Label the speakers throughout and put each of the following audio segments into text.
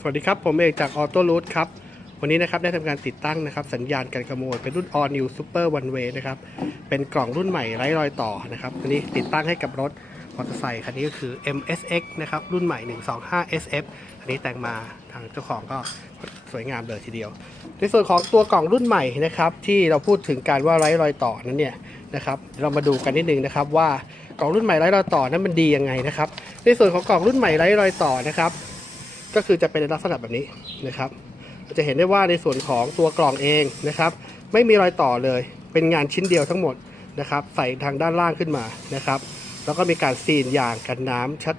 Speaker 1: สวัสดีครับ ผมเอกจากออโต้รูทครับ วันนี้นะครับได้ทำการติดตั้งนะครับ สัญญาณการขโมยเป็นรุ่น All New Super One Way นะครับ เป็นกล่องรุ่นใหม่ไร้รอยต่อนะครับอันนี้ติดตั้งให้กับรถมอเตอร์ไซค์คันนี้ก็คือ MSX นะครับ รุ่นใหม่ 125 SF อันนี้แต่งมาทางเจ้าของก็สวยงามเลยทีเดียว ในส่วนของตัวกล่องรุ่นใหม่นะครับ ที่เราพูดถึงการว่าไร้รอยต่อนั้นเนี่ยนะครับ เรามาดูกันนิดนึงนะครับว่ากล่องรุ่นใหม่ไร้รอยต่อนั้นมันดียังไงนะครับ ในส่วนของกล่องรุ่นใหม่ไร้รอยต่อนะครับ ก็คือจะเป็นลักษณะแบบนี้นะครับจะเห็นได้ว่าในส่วนของตัวกล่องเองนะครับ ไม่มีรอยต่อเลย เป็นงานชิ้นเดียวทั้งหมดนะครับ ใส่ทางด้านล่างขึ้นมานะครับ แล้วก็มีการซีนยางกันน้ำชัด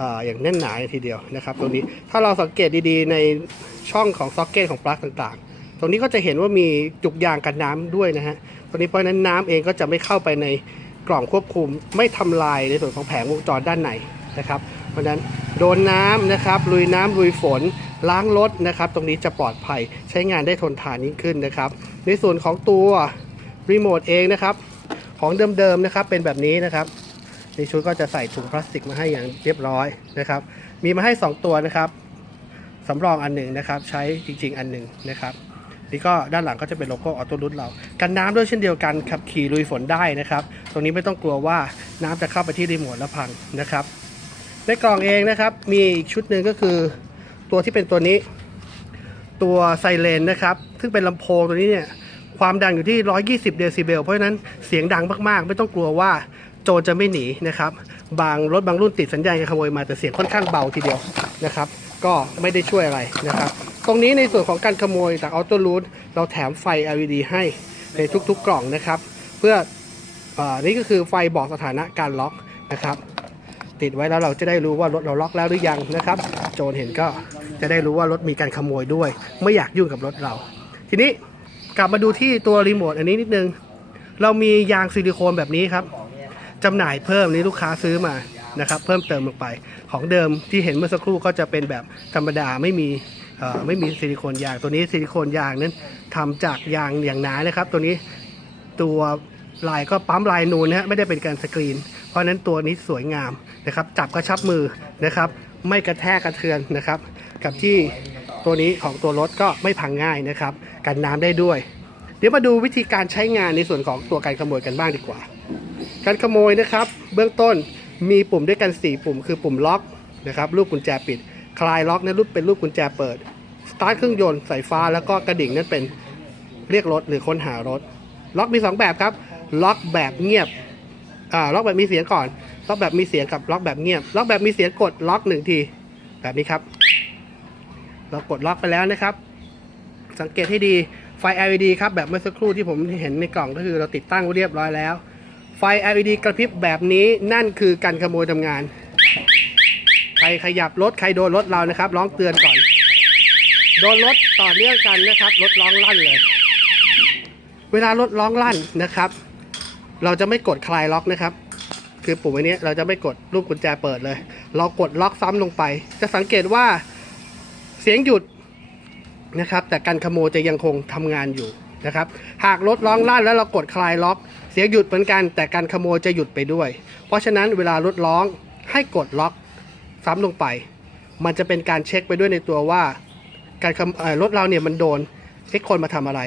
Speaker 1: ออย่างแน่นหนาทีเดียวนะครับ ตรงนี้ถ้าเราสังเกตดีๆ ในช่องของซ็อกเก็ตของปลั๊กต่างๆ ตรงนี้ก็จะเห็นว่ามีจุกยางกันน้ำด้วยนะฮะตรงนี้เพราะฉะนั้นน้ำเองก็จะไม่เข้าไปในกล่องควบคุม ไม่ทำลายในส่วนของแผงวงจรด้านในนะครับ เพราะฉะนั้น โดนน้ำนะครับลุยน้ำลุยฝนล้างรถนะครับ ตรงนี้จะปลอดภัยใช้งานได้ทนทานยิ่งขึ้นนะครับ ในส่วนของตัวรีโมทเองนะครับ ของเดิมๆนะครับเป็นแบบนี้นะครับในชุดก็จะใส่ถุงพลาสติกมาให้อย่างเรียบร้อยนะครับ มีมาให้ 2 ตัวนะครับสำรองอันหนึ่งนะครับ ใช้จริง ๆ อันหนึ่งนะครับนี่ก็ด้านหลังก็จะเป็นโลโก้ออโต้รุ่นเรา กันน้ำด้วยเช่นเดียวกันขับขี่ลุยฝนได้นะครับ ตรงนี้ไม่ต้องกลัวว่าน้ำจะเข้าไปที่รีโมทแล้วพังนะครับ ในกล่องเองนะครับ มีอีกชุดหนึ่งก็คือตัวที่เป็นตัวนี้ ตัวไซเรนนะครับ ซึ่งเป็นลำโพงตัวนี้เนี่ย ความดังอยู่ที่ 120 เดซิเบล เพราะฉะนั้นเสียงดังมากๆ ไม่ต้องกลัวว่าโจรจะไม่หนีนะครับ บางรถบางรุ่นติดสัญญาณการขโมยมาแต่เสียงค่อนข้างเบาทีเดียวนะครับ ก็ไม่ได้ช่วยอะไรนะครับ ตรงนี้ในส่วนของการขโมยจากออโต้รูทเราแถมไฟ LED ให้ในทุกๆกล่องนะครับ เพื่ออนี่ก็คือไฟบอกสถานะการล็อกนะครับ ติดไว้แล้วเราจะได้รู้ว่ารถเราล็อกแล้วหรือยังนะครับ โจรเห็นก็จะได้รู้ว่ารถมีการขโมยด้วย ไม่อยากยุ่งกับรถเรา ทีนี้กลับมาดูที่ตัวรีโมทอันนี้นิดนึง เรามียางซิลิโคนแบบนี้ครับจำหน่ายเพิ่มนี้ลูกค้าซื้อมานะครับ เพิ่มเติมลงไปของเดิมที่เห็นเมื่อสักครู่ก็จะเป็นแบบธรรมดาไม่มีไม่มีซิลิโคนยางตัวนี้ซิลิโคนยางนั้นทำจากยางอย่างหนานะครับ ตัวนี้ตัวลายก็ปั๊มลายนูนนะฮะไม่ได้เป็นการสกรีน เพราะนั้นตัวนี้สวยงามนะครับ จับกระชับมือนะครับ ไม่กระแทกกระเทือนนะครับ กับที่ตัวนี้ของตัวรถก็ไม่พังง่ายนะครับ กันน้ำได้ด้วย เดี๋ยวมาดูวิธีการใช้งานในส่วนของตัวการขโมยกันบ้างดีกว่า การขโมยนะครับ เบื้องต้นมีปุ่มด้วยกัน 4 ปุ่ม คือปุ่มล็อกนะครับรูปกุญแจปิด คลายล็อกนั้นรูปเป็นรูปกุญแจเปิด สตาร์ทเครื่องยนต์สายฟ้าแล้วก็กระดิ่งนั้นเป็นเรียกรถหรือค้นหารถ ล็อกมี 2 แบบครับ ล็อกแบบเงียบ อ่าล็อกแบบมีเสียงก่อน ล็อกแบบมีเสียงกับล็อกแบบเงียบ ล็อกแบบมีเสียงกดล็อกหนึ่งที แบบนี้ครับ เรากดล็อกไปแล้วนะครับ สังเกตให้ดีไฟ LED ครับแบบเมื่อสักครู่ที่ผมเห็นในกล่องก็คือเราติดตั้งเรียบร้อยแล้ว ไฟ LED กระพริบแบบนี้นั่นคือการขโมยทำงาน ใครขยับรถใครโดนรถเรานะครับ ร้องเตือนก่อน โดนรถต่อเนื่องกันนะครับรถร้องลั่นเลย เวลารถร้องลั่นนะครับ เราจะไม่กดคลายล็อกนะครับ คือปุ่มอันนี้เราจะไม่กดรูปกุญแจเปิดเลย เรากดล็อกซ้ำลงไป จะสังเกตว่าเสียงหยุดนะครับ แต่การขโมยจะยังคงทำงานอยู่นะครับ หากรถร้องลั่นแล้วเรากดคลายล็อก เสียงหยุดเหมือนกัน แต่การขโมยจะหยุดไปด้วย เพราะฉะนั้นเวลารถร้องให้กดล็อกซ้ำลงไป มันจะเป็นการเช็คไปด้วยในตัวว่า การขโมเอ่อรถเราเนี่ยมันโดนเอ๊ะคนมาทำอะไร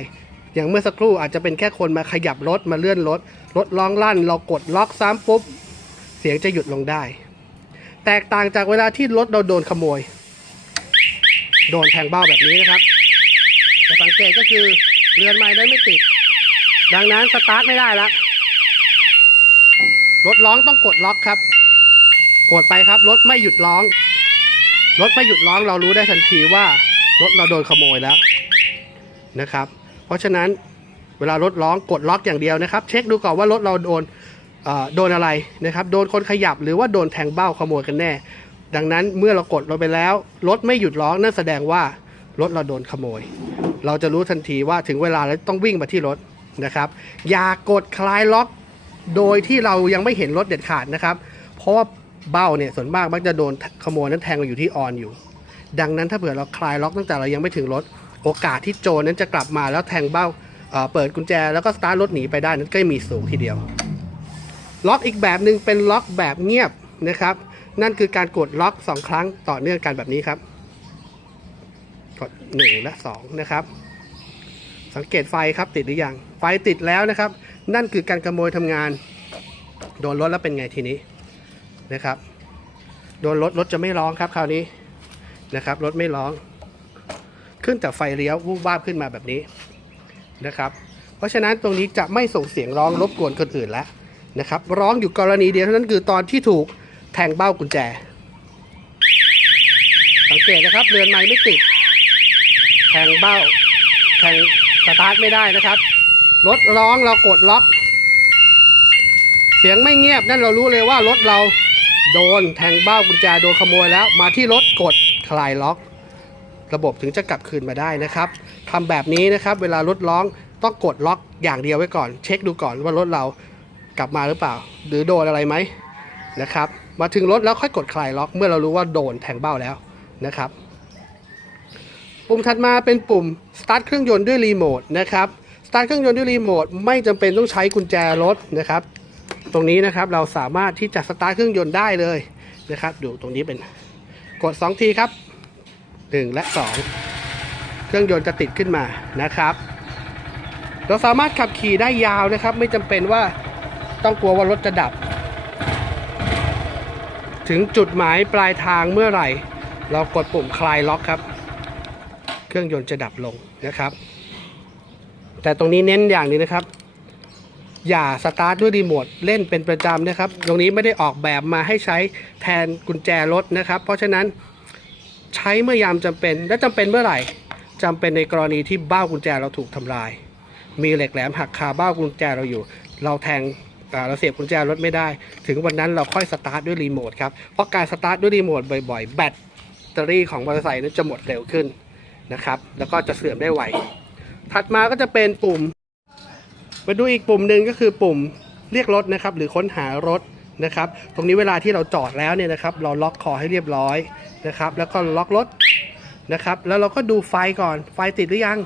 Speaker 1: อย่างเมื่อสักครู่อาจจะเป็นแค่คนมาขยับรถมาเลื่อนรถรถร้องลั่น เรากดล็อกซ้ำปุ๊บ เสียงจะหยุดลงได้ แตกต่างจากเวลาที่รถเราโดนขโมย โดนแทงเบ้าแบบนี้นะครับจะสังเกตก็คือเรือนไม้นั้นไม่ติด ดังนั้นสตาร์ทไม่ได้ละรถร้องต้องกดล็อกครับ กดไปครับรถไม่หยุดร้องรถไม่หยุดร้องเรารู้ได้ทันทีว่ารถเราโดนขโมยแล้วนะครับ เพราะฉะนั้นเวลารถร้องกดล็อกอย่างเดียวนะครับ เช็คดูก่อนว่ารถเราโดนอ่อโดนอะไรนะครับ โดนคนขยับหรือว่าโดนแทงเบ้าขโมยกันแน่ ดังนั้นเมื่อเรากดลงไปแล้ว รถไม่หยุดร้องนั่นแสดงว่ารถเราโดนขโมย เราจะรู้ทันทีว่าถึงเวลาแล้วต้องวิ่งมาที่รถนะครับ อย่ากดคลายล็อกโดยที่เรายังไม่เห็นรถเด็ดขาดนะครับ เพราะว่าเบ้าเนี่ยส่วนมากมักจะโดนขโมยนั้นแทงเราอยู่ที่ออนอยู่ ดังนั้นถ้าเผื่อเราคลายล็อกตั้งแต่เรายังไม่ถึงรถ โอกาสที่โจรนั้นจะกลับมาแล้วแทงเบ้าเปิดกุญแจแล้วก็สตาร์ทรถหนีไปได้นั้นก็มีสูงทีเดียว ล็อกอีกแบบหนึ่งเป็นล็อกแบบเงียบนะครับ นั่นคือการกดล็อก 2 ครั้งต่อเนื่องกันแบบนี้ครับ กดหนึ่งและสองนะครับ สังเกตไฟครับติดหรือยัง ไฟติดแล้วนะครับ นั่นคือการขโมยทำงาน โดนรถแล้วเป็นไงทีนี้นะครับ โดนรถรถจะไม่ร้องครับคราวนี้นะครับ รถไม่ร้อง ขึ้นแต่ไฟเลี้ยววูบวาบขึ้นมาแบบนี้นะครับ เพราะฉะนั้นตรงนี้จะไม่ส่งเสียงร้องรบกวนคนอื่นแล้วนะครับ ร้องอยู่กรณีเดียวเท่านั้นคือตอนที่ถูกแทงเบ้ากุญแจ สังเกตนะครับเรือนไม้ไม่ติด แทงเบ้า แทงสตาร์ทไม่ได้นะครับ รถร้องเรากดล็อก เสียงไม่เงียบนั่นเรารู้เลยว่ารถเราโดนแทงเบ้ากุญแจโดนขโมยแล้ว มาที่รถกดคลายล็อก ระบบถึงจะกลับคืนมาได้นะครับทำแบบนี้นะครับเวลารถร้องต้องกดล็อกอย่างเดียวไว้ก่อน เช็คดูก่อนว่ารถเรากลับมาหรือเปล่า หรือโดนอะไรไหมนะครับมาถึงรถแล้วค่อยกดคลายล็อกเมื่อเรารู้ว่าโดนแทงเบ้าแล้วนะครับ ปุ่มถัดมาเป็นปุ่ม start เครื่องยนต์ด้วยรีโมทนะครับ start เครื่องยนต์ด้วยรีโมทไม่จำเป็นต้องใช้กุญแจรถนะครับ ตรงนี้นะครับเราสามารถที่จะ start เครื่องยนต์ได้เลยนะครับ ดูตรงนี้เป็นกด 2 ทีครับ 1 และ 2 เครื่องยนต์จะติดขึ้นมานะครับ เราสามารถขับขี่ได้ยาวนะครับ ไม่จำเป็นว่าต้องกลัวว่ารถจะดับ ถึงจุดหมายปลายทางเมื่อไหร่ เรากดปุ่มคลายล็อกครับ เครื่องยนต์จะดับลงนะครับ แต่ตรงนี้เน้นอย่างนี้นะครับอย่าสตาร์ทด้วยรีโมทเล่นเป็นประจำนะครับ ตรงนี้ไม่ได้ออกแบบมาให้ใช้แทนกุญแจรถนะครับ เพราะฉะนั้น ใช้เมื่อยามจำเป็นและจำเป็นเมื่อไหร่จำเป็นในกรณีที่เบ้ากุญแจเราถูกทำลาย มีเหล็กแหลมหักคาเบ้ากุญแจเราอยู่ เราแทงเราเสียบกุญแจรถไม่ได้ ถึงวันนั้นเราค่อยสตาร์ทด้วยรีโมทครับ เพราะการสตาร์ทด้วยรีโมทบ่อยๆ แบตเตอรี่ของมอเตอร์ไซค์นั้นจะหมดเร็วขึ้นนะครับ แล้วก็จะเสื่อมได้ไว ถัดมาก็จะเป็นปุ่ม มาดูอีกปุ่มหนึ่งก็คือปุ่มเรียกรถนะครับ หรือค้นหารถนะครับ ตรงนี้เวลาที่เราจอดแล้วเนี่ยนะครับ เราล็อกคอให้เรียบร้อย นะครับ แล้วก็ล็อกรถนะครับ แล้วเราก็ดูไฟก่อน ไฟติดหรือยัง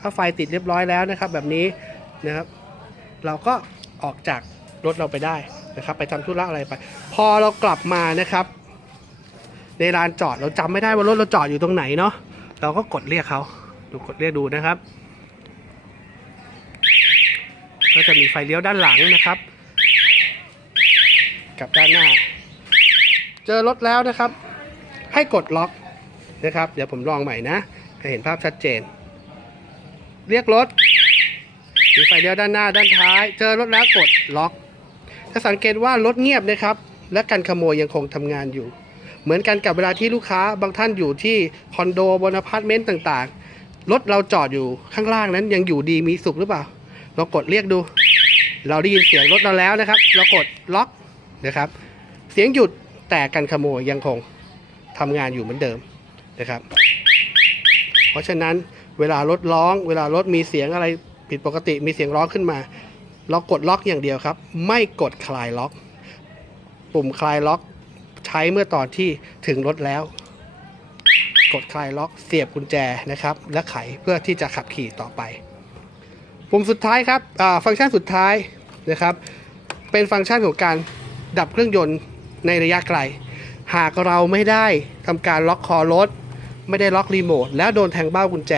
Speaker 1: ถ้าไฟติดเรียบร้อยแล้วนะครับ แบบนี้นะครับ เราก็ออกจากรถเราไปได้นะครับ ไปทำธุระอะไรไป พอเรากลับมานะครับ ในลานจอดเราจำไม่ได้ว่ารถเราจอดอยู่ตรงไหนเนาะ เราก็กดเรียกเขาดูกดเรียกดูนะครับ ก็จะมีไฟเลี้ยวด้านหลังนะครับ กับด้านหน้า เจอรถแล้วนะครับ ให้กดล็อกนะครับ เดี๋ยวผมลองใหม่นะให้เห็นภาพชัดเจน เรียกรถมีไฟเลี้ยวด้านหน้าด้านท้าย เจอรถแล้วกดล็อกจะสังเกตว่ารถเงียบนะครับ และการขโมยยังคงทำงานอยู่ เหมือนกันกับเวลาที่ลูกค้าบางท่านอยู่ที่คอนโดบนอพาร์ตเมนต์ต่างๆ รถเราจอดอยู่ข้างล่างนั้นยังอยู่ดีมีสุขหรือเปล่า เรากดเรียกดู เราได้ยินเสียงรถเราแล้วนะครับ เรากดล็อกนะครับ เสียงหยุดแต่การขโมยยังคง ทำงานอยู่เหมือนเดิมนะครับ เพราะฉะนั้นเวลารถร้อง เวลารถมีเสียงอะไรผิดปกติมีเสียงร้องขึ้นมา เรากดล็อกอย่างเดียวครับ ไม่กดคลายล็อก ปุ่มคลายล็อก ใช้เมื่อตอนที่ถึงรถแล้ว กดคลายล็อก เสียบกุญแจนะครับ และไขเพื่อที่จะขับขี่ต่อไป ปุ่มสุดท้ายครับฟังก์ชันสุดท้ายนะครับ เป็นฟังก์ชันของการดับเครื่องยนต์ในระยะไกล หากเราไม่ได้ทำการล็อกคอรถ ไม่ได้ล็อกรีโมท แล้วโดนแทงเบ้ากุญแจ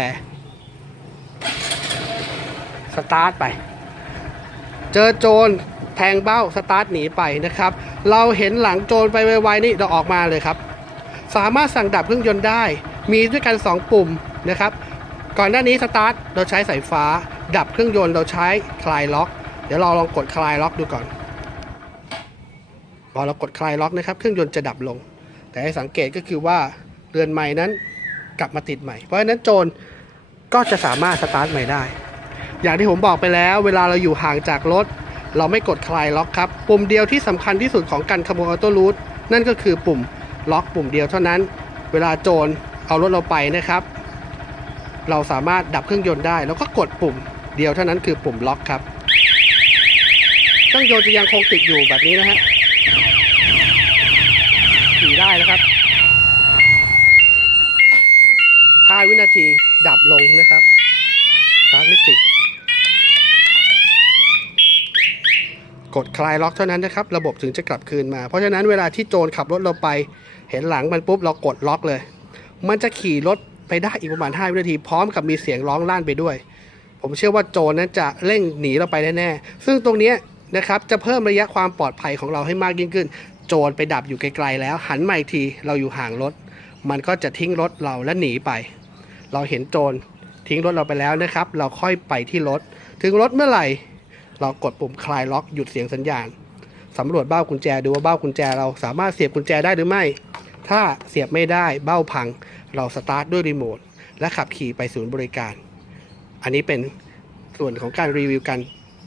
Speaker 1: สตาร์ทไป เจอโจรแทงเบ้าสตาร์ทหนีไปนะครับ เราเห็นหลังโจรไปไวๆนี่เราออกมาเลยครับ สามารถสั่งดับเครื่องยนต์ได้ มีด้วยกัน 2 ปุ่มนะครับ ก่อนหน้านี้สตาร์ทเราใช้สายฟ้า ดับเครื่องยนต์เราใช้คลายล็อก เดี๋ยวเราลองกดคลายล็อกดูก่อน พอเรากดคลายล็อกนะครับ เครื่องยนต์จะดับลง แต่ให้สังเกตก็คือว่าเรือนใหม่นั้นกลับมาติดใหม่ เพราะฉะนั้นโจรก็จะสามารถสตาร์ทใหม่ได้ อย่างที่ผมบอกไปแล้ว เวลาเราอยู่ห่างจากรถ เราไม่กดคลายล็อกครับ ปุ่มเดียวที่สำคัญที่สุดของการขโมยออโต้รูทนั่นก็คือปุ่มล็อกปุ่มเดียวเท่านั้น เวลาโจรเอารถเราไปนะครับ เราสามารถดับเครื่องยนต์ได้ แล้วก็กดปุ่มเดียวเท่านั้นคือปุ่มล็อกครับ เครื่องยนต์จะยังคงติดอยู่แบบนี้นะฮะ ได้นะครับ 5 วินาทีดับลงนะครับสตาร์ทไม่ติด กดคลายล็อกเท่านั้นนะครับ ระบบถึงจะกลับคืนมา เพราะฉะนั้นเวลาที่โจรขับรถเราไป เห็นหลังมันปุ๊บเรากดล็อกเลย มันจะขี่รถไปได้อีกประมาณ 5 วินาทีพร้อมกับมีเสียงร้องลั่นไปด้วย ผมเชื่อว่าโจรนั้นจะเร่งหนีเราไปแน่ๆ ซึ่งตรงนี้นะครับจะเพิ่มระยะความปลอดภัยของเราให้มากยิ่งขึ้น โจรไปดับอยู่ไกลๆแล้ว หันมาอีกทีเราอยู่ห่างรถ มันก็จะทิ้งรถเราและหนีไป เราเห็นโจรทิ้งรถเราไปแล้วนะครับ เราค่อยไปที่รถ ถึงรถเมื่อไหร่ เรากดปุ่มคลายล็อกหยุดเสียงสัญญาณสำรวจเบ้ากุญแจดูว่าเบ้ากุญแจเราสามารถเสียบกุญแจได้หรือไม่ ถ้าเสียบไม่ได้เบ้าพัง เราสตาร์ทด้วยรีโมทและขับขี่ไปศูนย์บริการ อันนี้เป็นส่วนของการรีวิวการ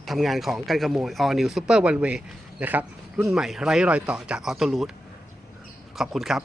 Speaker 1: ทำงานของการขโมย All New Super One Way นะครับ รุ่นใหม่ไร้รอยต่อจาก Auto Root ขอบคุณครับ